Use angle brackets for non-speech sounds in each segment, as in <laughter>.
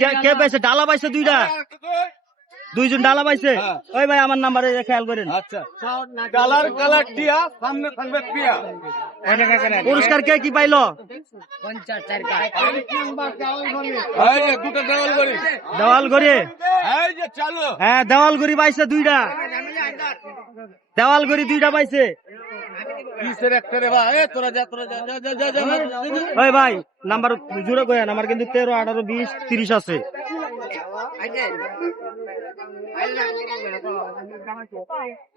কে- কে পাইছে? ডালা পাইছে দুইটা। দুইজন ডালা পাইছে? ওই ভাই আমার নাম্বারে খেয়াল করেন। আচ্ছা। কালার কালার টিয়া সামনে থাকবে টিয়া। পুরস্কার কে কি পাইলো? এই যে দুটো দেওয়াল গড়ি এই যে চালু। হ্যাঁ দেওয়াল গড়ি পাইছে দুইটা। দেওয়াল গড়ি দুইটা পাইছে। কিসের ভাই এ, তোরা যা তোরা যা যা যা যা যা ভাই নাম্বার জুড়ে কয়েন আমার কিন্তু তেরো আঠারো বিশ তিরিশ আছে।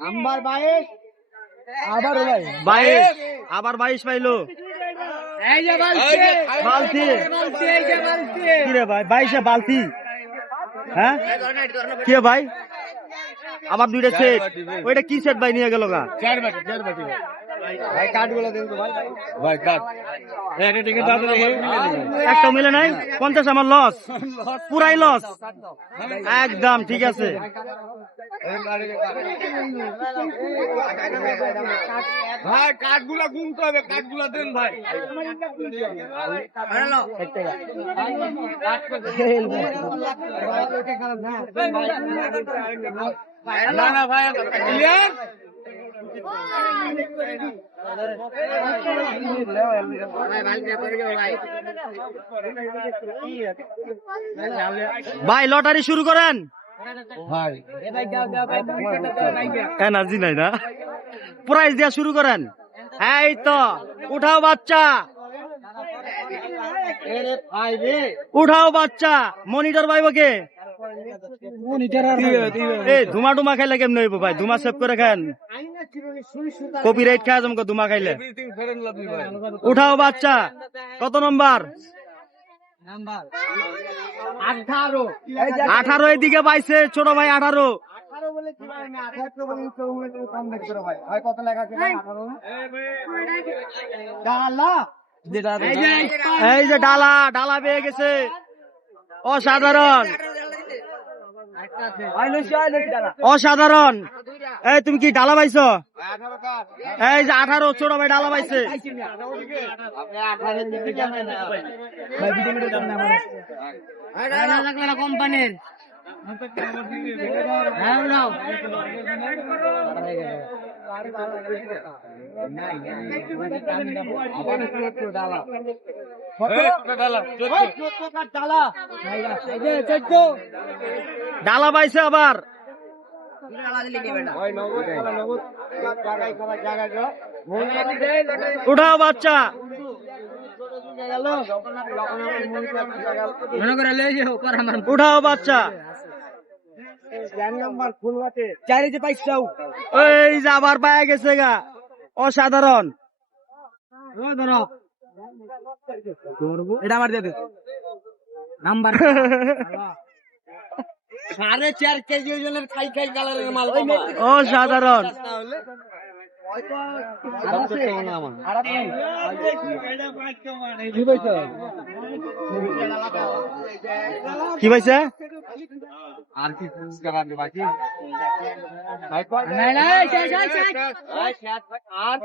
নাম্বার বাইশ আবার ভাই। বাইশ আবার পাইলো। বালতি। কি রে ভাই বাইশে বালতি। হ্যাঁ? কি ভাই? আবার দুইটা সেট ওইটা কি সেট ভাই নিয়ে গেল গা? চার বাটি চার বাটি। ভাই কাঠ দেন তো ভাই। ভাই কাঠ এটা থেকে দাদা একটা মিলে নাই? পঞ্চাশ আমার লস পুরাই লস একদম ঠিক আছে। ভাই কাঠগুলা গুনতে হবে কাঠগুলা দেন ভাই। না না ভাই ক্লিয়ার ভাই লটারি শুরু করেন। এনার্জি নাই না? প্রাইজ দেওয়া শুরু করেন। এই তো উঠাও বাচ্চা। উঠাও বাচ্চা মনিটর পাইব কে? ধুমা টুমা খাইলে কেমন হইব ভাই? ধুমা সেভ করে খান। কপি রাইট খাওয়া জমকে ধুমা খাইলে। উঠাও বাচ্চা কত নম্বর? আঠারো এদিকে পাইছে ছোট ভাই আঠারো। এই যে ডালা ডালা পেয়ে গেছে। অসাধারণ। অসাধারণ। এই তুমি কি ডালা পাইছো এই যে আঠারো ছোট ভাই ডালা পাইছে কোম্পানির ডালা পাইছে আবার। উঠাও বাচ্চা। উঠাও বাচ্চা। চারি যে পাইছাও এই যে আবার পায়া গেছে গা। অসাধারণ। এটা আমার দিয়ে দে। নাম্বার। <laughs> সাড়ে চার কেজি ওজনের খাই খাই কালারের মাল অসাধারণ কি পাইছে আর কি বাকি আর